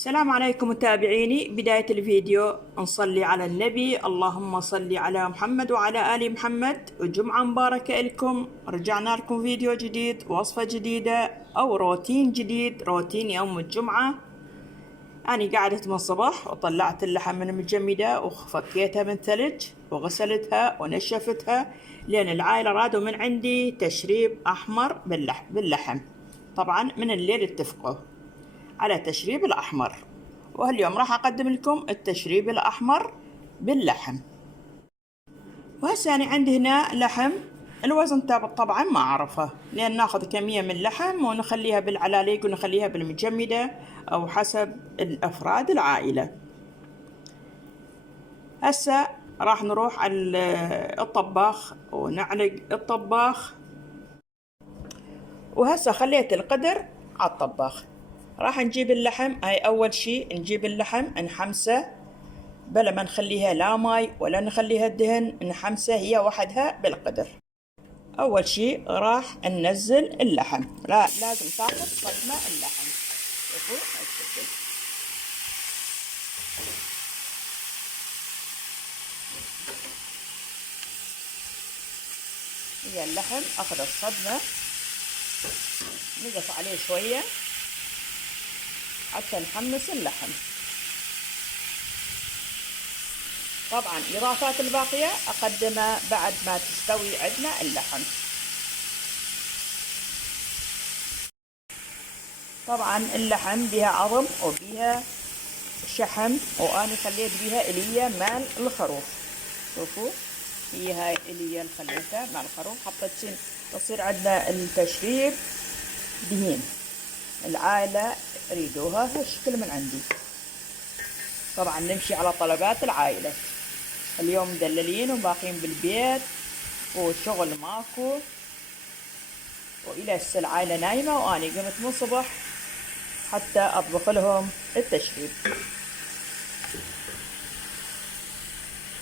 السلام عليكم متابعيني. بداية الفيديو نصلي على النبي، اللهم صل على محمد وعلى آل محمد، وجمعة مباركة لكم. رجعنا لكم فيديو جديد، وصفة جديدة أو روتين جديد، روتين يوم الجمعة. أنا قعدت من الصبح وطلعت اللحم من المجمدة وفكيتها من ثلج وغسلتها ونشفتها، لأن العائلة رادوا من عندي تشريب أحمر باللحم. طبعا من الليل اتفقوا على تشريب الأحمر، وهاليوم راح أقدم لكم التشريب الأحمر باللحم. وهسه أنا عندي هنا لحم، الوزن طبعا ما أعرفه، لأن ناخذ كمية من اللحم ونخليها بالعلاليق ونخليها بالمجمدة أو حسب الأفراد العائلة. هسه راح نروح على الطباخ ونعلق الطباخ. وهسه خليت القدر على الطباخ. راح نجيب اللحم، هاي أول شي نجيب اللحم نحمسه، بلا ما نخليها لا ماي ولا نخليها دهن، نحمسه هي وحدها بالقدر. أول شي راح ننزل اللحم، لا لازم تاخذ صدمة اللحم. شوفوا هالشكل. هي اللحم أخذ الصدمة، نقف عليه شوية حتى نحمس اللحم. طبعا الإضافات الباقية أقدمها بعد ما تستوي عندنا اللحم. طبعا اللحم بها عظم وبها شحم، وأنا خليت بها إلية مال الخروف. شوفوا هي هاي الإلية اللي خليتها مال الخروف، حطيت تصير عندنا التشريب دهين. العائلة يريدوها هالشكل من عندي. طبعا نمشي على طلبات العائلة. اليوم مدللين وباقين بالبيت والشغل ماكو، وإلى هسه العائلة نايمة، وأنا قمت من الصبح حتى أطبخ لهم التشريب.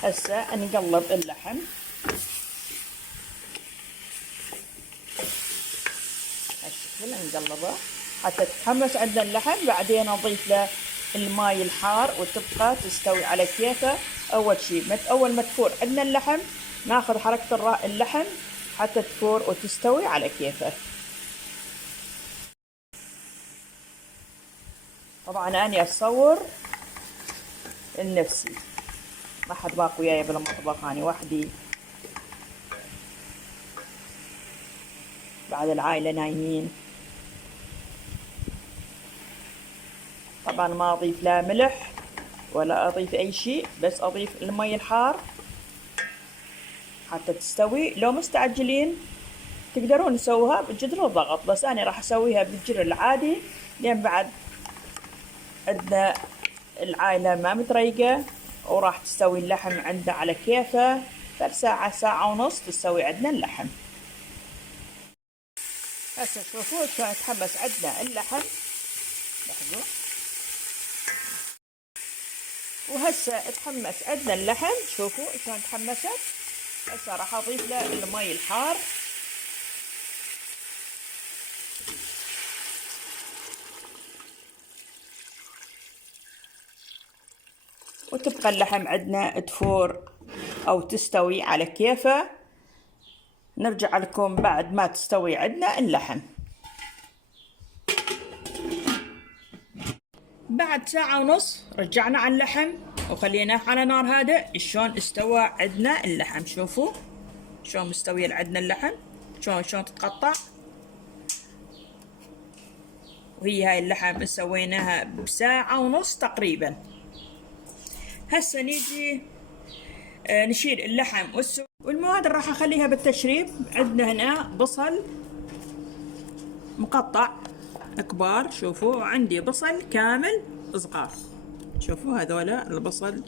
هسه نقلب اللحم. هالشكل نقلبه حتى تتحمس عندنا اللحم. بعدين نضيف له الماي الحار وتبقى تستوي على كيفه. أول شي أول ما تفور عندنا اللحم ناخذ حركة اللحم حتى تفور وتستوي على كيفه. طبعا أنا أصور لنفسي، ما حد باق وياي بالمطبخ، أنا وحدي. بعد العائلة نايمين. طبعا ما أضيف لا ملح ولا أضيف أي شيء، بس أضيف المي الحار حتى تستوي. لو مستعجلين تقدرون تسووها بجدر الضغط، بس أنا راح أسويها بالجدر العادي، لأن بعد عندنا العائلة ما متريقة، وراح تستوي اللحم عندنا على كيفه. ساعة ساعة ونص تستوي عندنا اللحم. هسه شوفوا شلون يتحمس عندنا اللحم. لحظة. وهسه تحمس عندنا اللحم، شوفوا شلون تحمست. هسه راح اضيف له المي الحار. وتبقى اللحم عندنا تفور او تستوي على كيفه. نرجع لكم بعد ما تستوي عندنا اللحم. بعد ساعة ونص رجعنا على اللحم وخليناه على نار هادئ. شلون استوى عندنا اللحم، شوفوا شلون مستوي عندنا اللحم، شلون تتقطع. وهي هاي اللحم سويناها بساعة ونص تقريبا. هسه نيجي نشيل اللحم والمواد اللي راح اخليها بالتشريب. عندنا هنا بصل مقطع كبار، شوفوا، وعندي بصل كامل صغار، شوفوا هذولا البصل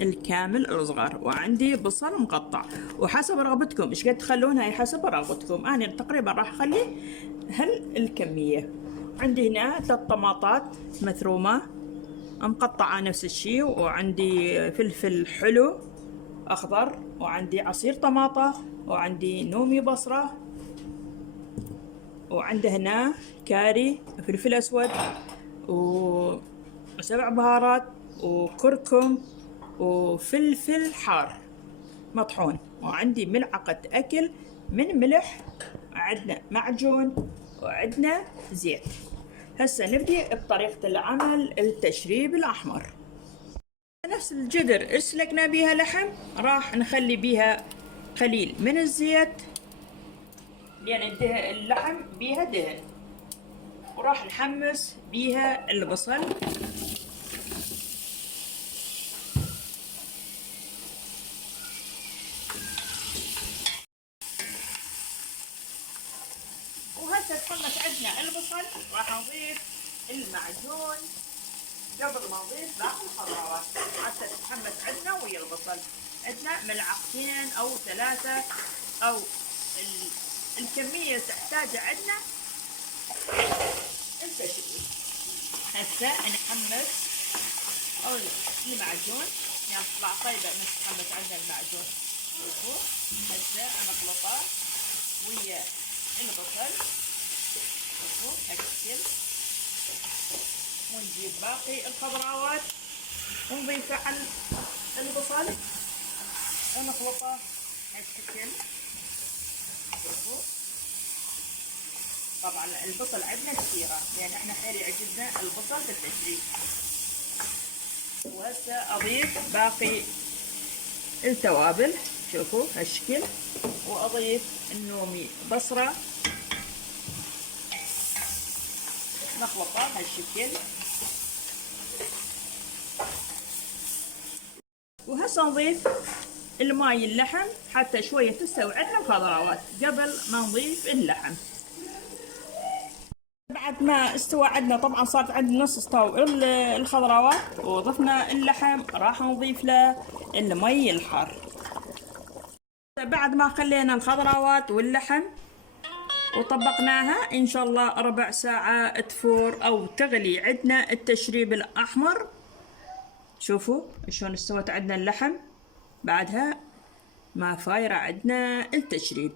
الكامل الصغار، وعندي بصل مقطع. وحسب رغبتكم ايش قد تخلونها، هي حسب رغبتكم. انا تقريبا راح اخلي الكميه. عندي هنا 3 طماطات مثرومه مقطعه نفس الشي، وعندي فلفل حلو اخضر، وعندي عصير طماطه، وعندي نومي بصره، وعنده هنا كاري فلفل اسود، و7 بهارات وكركم وفلفل حار مطحون، وعندي ملعقة أكل من ملح، عندنا معجون وعندنا زيت. هسه نبدأ بطريقة العمل التشريب الأحمر. نفس الجدر سلقنا بيها لحم راح نخلي بيها قليل من الزيت لأن اللحم بيها دهن، وراح نحمس بيها البصل وهسه تحمس عندنا البصل راح نضيف المعجون قبل ما نضيف باقي الخضروات حتى تتحمس عندنا ويا البصل. عندنا ملعقتين أو 3 أو الكمية تحتاجها عندنا التشريب. هسه نحمس المعجون يعني تطلع طيبة نتحمس عندنا المعجون. شوفوا هسه نخلطه ويا البصل. شوفوا هالشكل، ونجيب باقي الخضروات ونضيفه على البصل ونخلطه هالشكل. شوفوا طبعا البصل عندنا كثيرة لأن احنا حيل يعجبنا البصل بالتشريب. وهسه أضيف باقي التوابل. شوفوا هالشكل، وأضيف النومي بصرة نخلطه هالشكل. وهسه نضيف الماي اللحم حتى شوية تستوي عندنا الخضروات قبل ما نضيف اللحم. بعد ما استوى عندنا طبعا صارت عندنا نص استوى الخضروات وضفنا اللحم راح نضيف له المي الحار. بعد ما خلينا الخضروات واللحم وطبقناها ان شاء الله ربع ساعة تفور او تغلي عندنا التشريب الاحمر. شوفوا شلون استوت عندنا اللحم بعدها ما فايرة عندنا التشريب.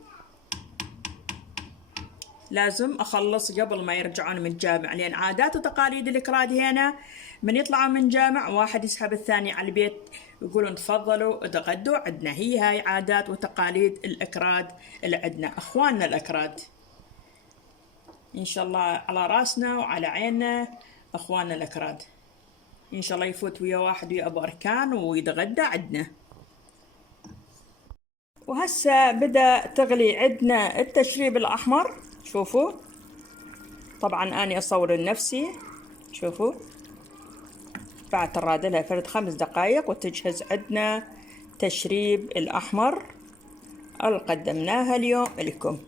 لازم اخلص قبل ما يرجعون من الجامع لان عادات وتقاليد الاكراد هنا من يطلعوا من جامع واحد يسحب الثاني على البيت يقولون تفضلوا اتغدوا عندنا. هاي عادات وتقاليد الاكراد اللي عندنا اخواننا الاكراد. ان شاء الله على راسنا وعلى عيننا اخواننا الاكراد، ان شاء الله يفوت ويا واحد ويا ابو اركان ويتغدى عندنا. وهسه بدا تغلي عندنا التشريب الاحمر. شوفوا طبعا اني اصور لنفسي. شوفوا بعد ترادلها فرد 5 دقائق وتجهز عندنا تشريب الاحمر اللي قدمناها اليوم لكم.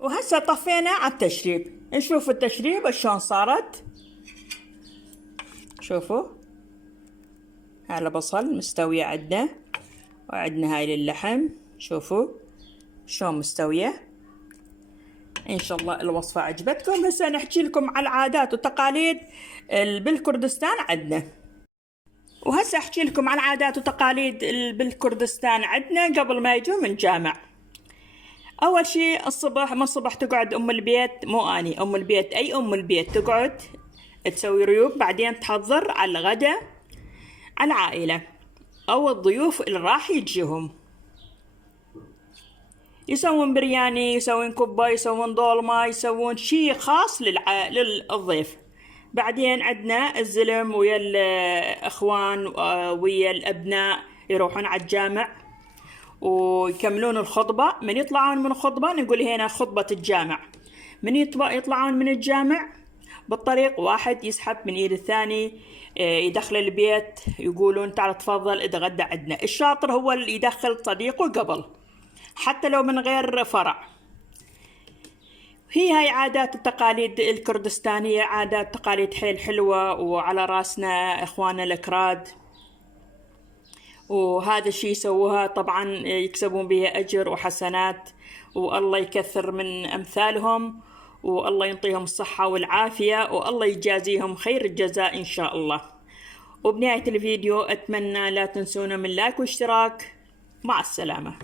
وهسه طفينا على التشريب. نشوف التشريب شلون صارت. شوفوا هذا بصل مستوية عندنا وعندنا هاي اللحم. شوفوا شلون مستوية. ان شاء الله الوصفة عجبتكم. هسه نحكي لكم على العادات والتقاليد بالكردستان عندنا. وهسه احكي لكم على العادات والتقاليد بالكردستان عندنا قبل ما يجوا من الجامع. اول شيء الصبح ما الصبح تقعد ام البيت، مو اني ام البيت، اي ام البيت تقعد تسوي ريوق، بعدين تحضر على الغداء على العائلة او الضيوف اللي راح يجيهم. يسوون برياني، يسوون كبة، يسوون ضولمة، يسوون شيء خاص للضيف. بعدين عندنا الزلم ويا الاخوان ويا الابناء يروحون على الجامع ويكملون الخطبة. من يطلعون من الخطبة نقول هنا خطبة الجامع. من يطلعون من الجامع بالطريق واحد يسحب من ايد الثاني يدخل البيت، يقولون تعال تفضل اتغدى عندنا. الشاطر هو اللي يدخل صديقه قبل حتى لو من غير فرع. هاي عادات التقاليد الكردستانية، عادات تقاليد حيل حلوة وعلى راسنا اخواننا الاكراد. وهذا الشيء يسووها طبعا يكسبون بها اجر وحسنات، والله يكثر من امثالهم، والله ينطيهم الصحة والعافية، والله يجازيهم خير الجزاء ان شاء الله. وبنهاية الفيديو اتمنى لا تنسونا من لايك واشتراك. مع السلامة.